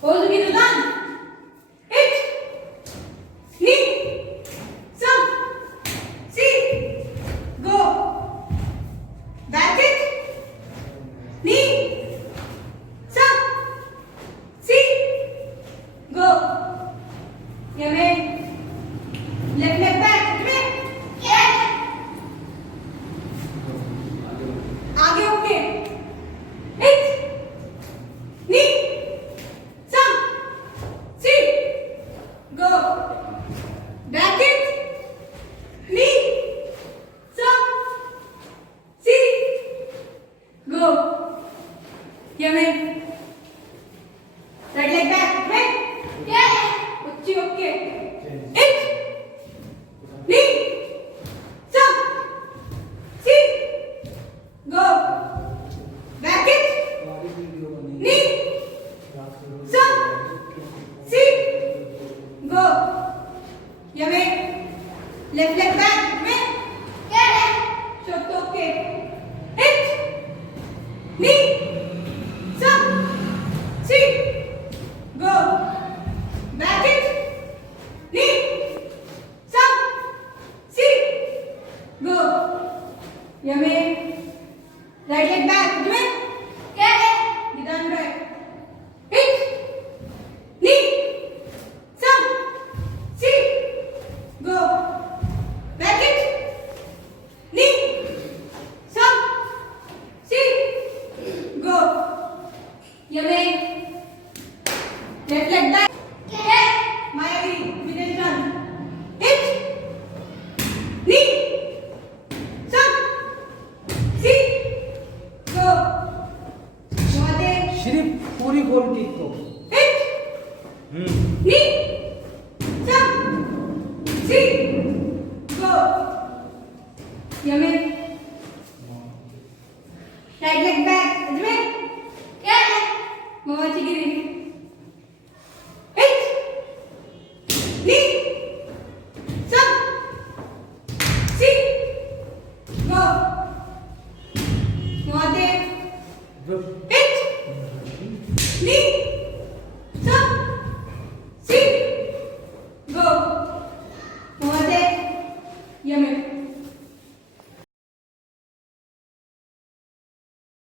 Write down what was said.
Hold together, done. It. Knee. Some. See. Go. Back it. Knee. Some. See. Go. Yummy. Left leg back. आगे okay hit knee some see go back it knee some see go यमे right leg back में उच्ची okay hit knee some see Go. Back it. Knee. Some. See. Go. Yummy. Left leg back. में. Shot okay. Hit. Knee. Some. See. Go. Back it. Knee. Some. See. Go. Yummy. Right leg back. Doing? Done right. Hit. Knee. Some. See. Go. Back it. Knee. Some. See. Go. Yummy. Left leg back. Mayari. Finish done. Hit. Knee. Some. See. Go. सिर्फ पूरी goal kick को Hit. Knee. Some. See. Go. Yummy. Right leg back. Ajme. Mama chigiri.